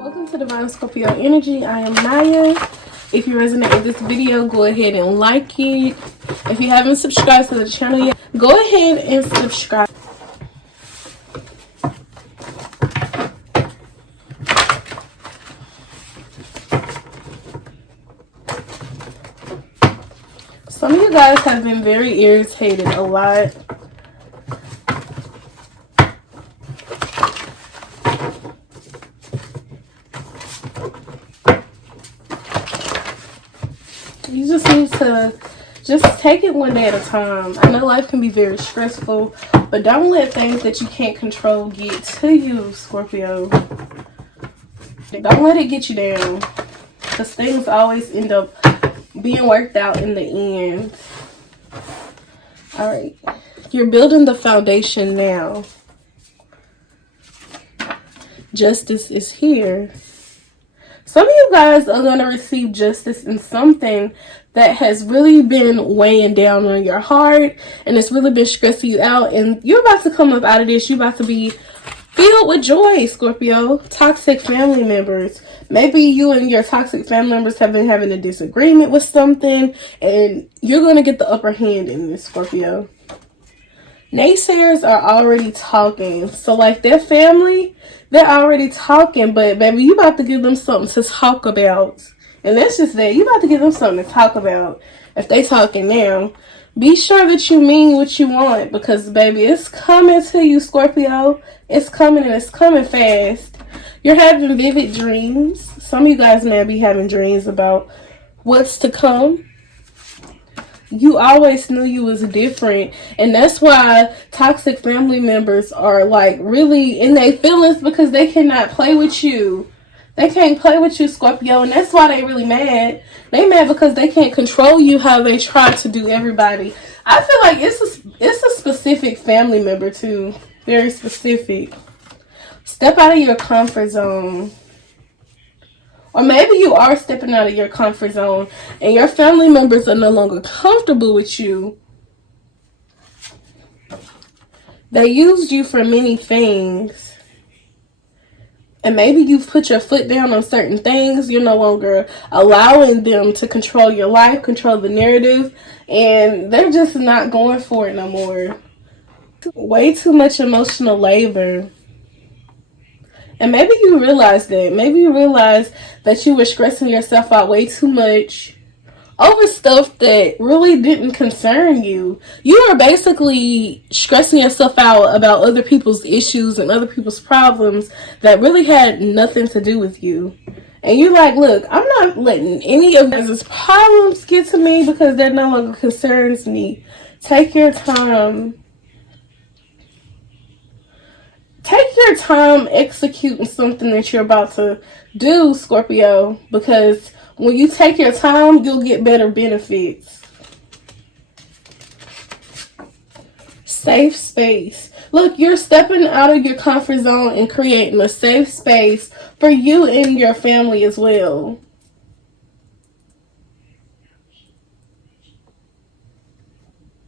Welcome to Divine Scorpio Energy. I am Niyah. If you resonate with this video, go ahead and like it. If you haven't subscribed to the channel yet, go ahead and subscribe. Some of you guys have been very irritated a lot. You just need to just take it one day at a time. I know life can be very stressful, but don't let things that you can't control get to you, Scorpio. Don't let it get you down, because things always end up being worked out in the end. Alright, you're building the foundation now. Justice is here. Some of you guys are going to receive justice in something that has really been weighing down on your heart, and it's really been stressing you out, and you're about to come up out of this. You're about to be filled with joy, Scorpio. Toxic family members. Maybe you and your toxic family members have been having a disagreement with something, and you're going to get the upper hand in this, Scorpio. Naysayers are already talking. So like their family, they're already talking, but baby, you about to give them something to talk about. And that's just that. You about to give them something to talk about. If they talking now, be sure that you mean what you want, because baby, it's coming to you, Scorpio. It's coming, and it's coming fast. You're having vivid dreams. Some of you guys may be having dreams about what's to come. You always knew you was different, and that's why toxic family members are like really in their feelings, because they cannot play with you. They can't play with you, Scorpio, and that's why they really mad. They mad because they can't control you how they try to do everybody. I feel like it's a specific family member too, very specific. Step out of your comfort zone. Or maybe you are stepping out of your comfort zone and your family members are no longer comfortable with you. They used you for many things. And maybe you've put your foot down on certain things. You're no longer allowing them to control your life, control the narrative. And they're just not going for it no more. Way too much emotional labor. And maybe you realize that. Maybe you realize that you were stressing yourself out way too much over stuff that really didn't concern you. You were basically stressing yourself out about other people's issues and other people's problems that really had nothing to do with you. And you're like, look, I'm not letting any of these problems get to me because that no longer concerns me. Take your time. Take your time executing something that you're about to do, Scorpio, because when you take your time, you'll get better benefits. Safe space. Look, you're stepping out of your comfort zone and creating a safe space for you and your family as well.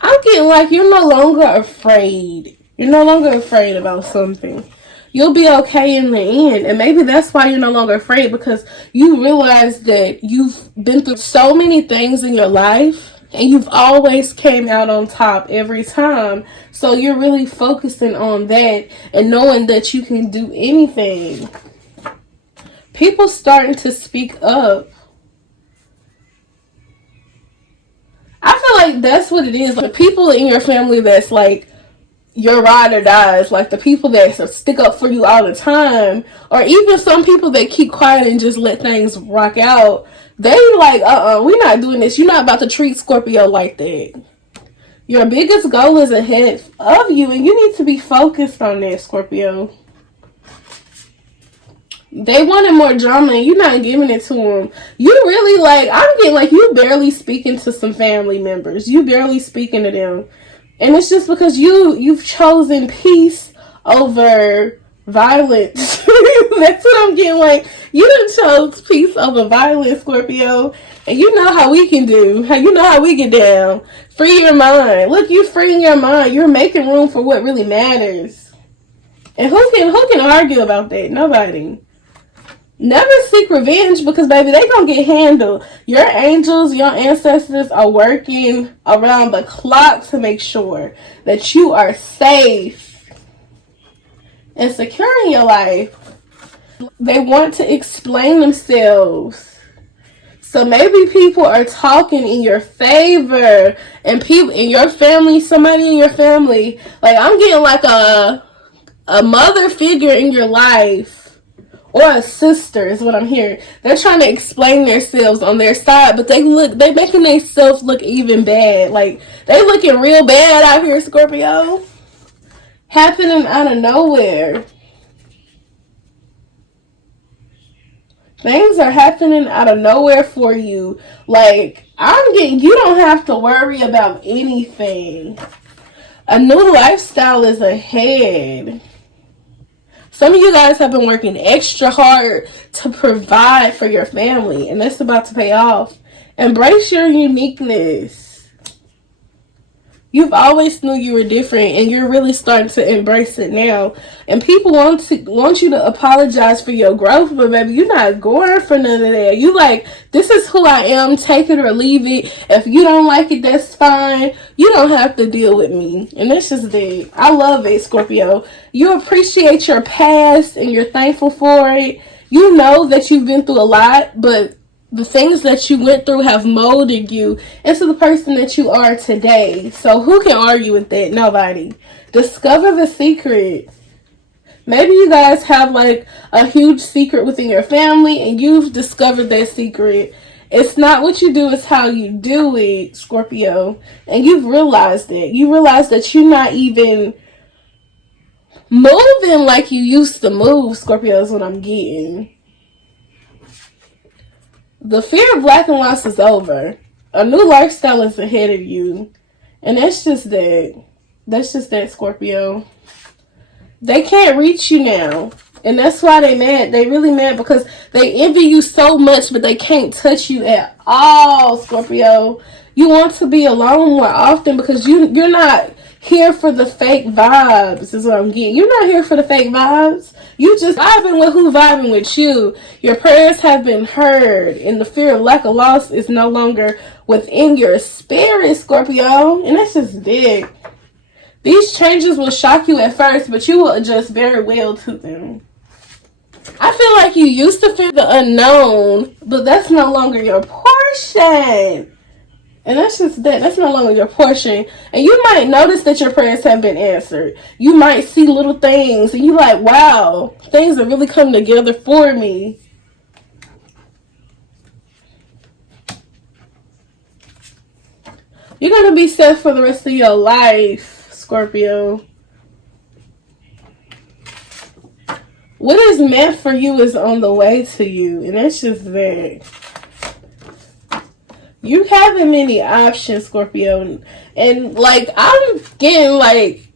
I'm getting like you're no longer afraid. You're no longer afraid about something. You'll be okay in the end. And maybe that's why you're no longer afraid, because you realize that you've been through so many things in your life and you've always came out on top every time. So you're really focusing on that and knowing that you can do anything. People starting to speak up. I feel like that's what it is. Like the people in your family that's like your ride or dies, like the people that stick up for you all the time, or even some people that keep quiet and just let things rock out, they like, we're not doing this. You're not about to treat Scorpio like that. Your biggest goal is ahead of you, and you need to be focused on that, Scorpio. They wanted more drama and you're not giving it to them. You really like, I'm getting like you barely speaking to some family members. You barely speaking to them. And it's just because you've chosen peace over violence. That's what I'm getting like. You done chose peace over violence, Scorpio. And you know how we can do. You know how we get down. Free your mind. Look, you freeing your mind. You're making room for what really matters. And who can argue about that? Nobody. Never seek revenge because, baby, they gonna get handled. Your angels, your ancestors are working around the clock to make sure that you are safe and secure in your life. They want to explain themselves. So maybe people are talking in your favor, and people in your family, somebody in your family, like I'm getting like a mother figure in your life, or a sister is what I'm hearing. They're trying to explain themselves on their side, but they making themselves look even bad. Like they looking real bad out here, Scorpio. Happening out of nowhere. Things are happening out of nowhere for you. Like, you don't have to worry about anything. A new lifestyle is ahead. Some of you guys have been working extra hard to provide for your family, and that's about to pay off. Embrace your uniqueness. You've always knew you were different, and you're really starting to embrace it now. And people want you to apologize for your growth, but baby, you're not going for none of that. You like, this is who I am. Take it or leave it. If you don't like it, that's fine. You don't have to deal with me. And that's just it. I love it, Scorpio. You appreciate your past, and you're thankful for it. You know that you've been through a lot, but the things that you went through have molded you into the person that you are today. So who can argue with that? Nobody. Discover the secret. Maybe you guys have like a huge secret within your family, and you've discovered that secret. It's not what you do, it's how you do it, Scorpio. And you've realized it. You realize that you're not even moving like you used to move, Scorpio, is what I'm getting. The fear of lack and loss is over. A new lifestyle is ahead of you. And that's just that. That's just that, Scorpio. They can't reach you now. And that's why they mad. They really mad because they envy you so much, but they can't touch you at all, Scorpio. You want to be alone more often because you're not here for the fake vibes, is what I'm getting. You're not here for the fake vibes. You just vibing with who vibing with you. Your prayers have been heard, and the fear of lack of loss is no longer within your spirit, Scorpio. And that's just big. These changes will shock you at first, but you will adjust very well to them. I feel like you used to fear the unknown, but that's no longer your portion. And that's just that. That's no longer your portion. And you might notice that your prayers have been answered. You might see little things, and you like, wow, things are really coming together for me. You're going to be set for the rest of your life, Scorpio. What is meant for you is on the way to you. And that's just that. You having many options, Scorpio. And like, I'm getting like,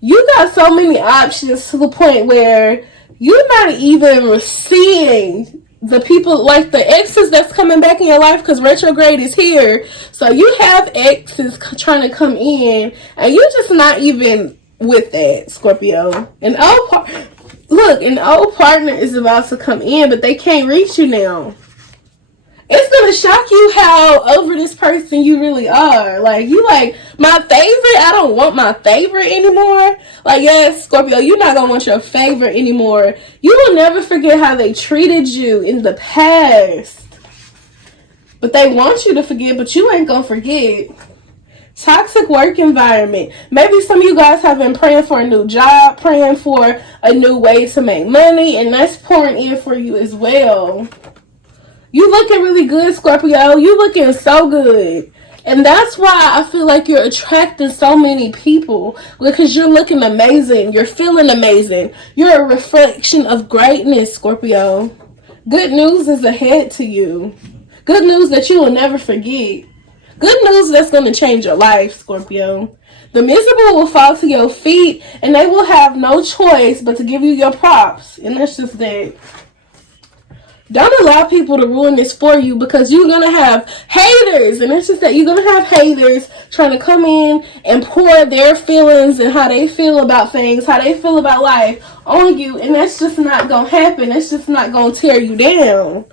you got so many options to the point where you're not even seeing the people, like the exes that's coming back in your life, because retrograde is here. So you have exes trying to come in, and you're just not even with that, Scorpio. An old partner is about to come in, but they can't reach you now. It's gonna shock you how over this person you really are. Like, you like, my favorite? I don't want my favorite anymore. Like, yes, Scorpio, you're not gonna want your favorite anymore. You will never forget how they treated you in the past. But they want you to forget, but you ain't gonna forget. Toxic work environment. Maybe some of you guys have been praying for a new job, praying for a new way to make money, and that's pouring in for you as well. You looking really good, Scorpio. You looking so good. And that's why I feel like you're attracting so many people. Because you're looking amazing. You're feeling amazing. You're a reflection of greatness, Scorpio. Good news is ahead to you. Good news that you will never forget. Good news that's going to change your life, Scorpio. The miserable will fall to your feet, and they will have no choice but to give you your props. And that's just that. Don't allow people to ruin this for you, because you're going to have haters. And it's just that you're going to have haters trying to come in and pour their feelings and how they feel about things, how they feel about life on you. And that's just not going to happen. It's just not going to tear you down.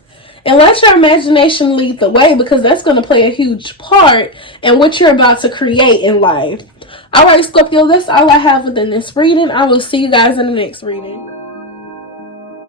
And let your imagination lead the way, because that's going to play a huge part in what you're about to create in life. Alright, Scorpio, that's all I have within this reading. I will see you guys in the next reading.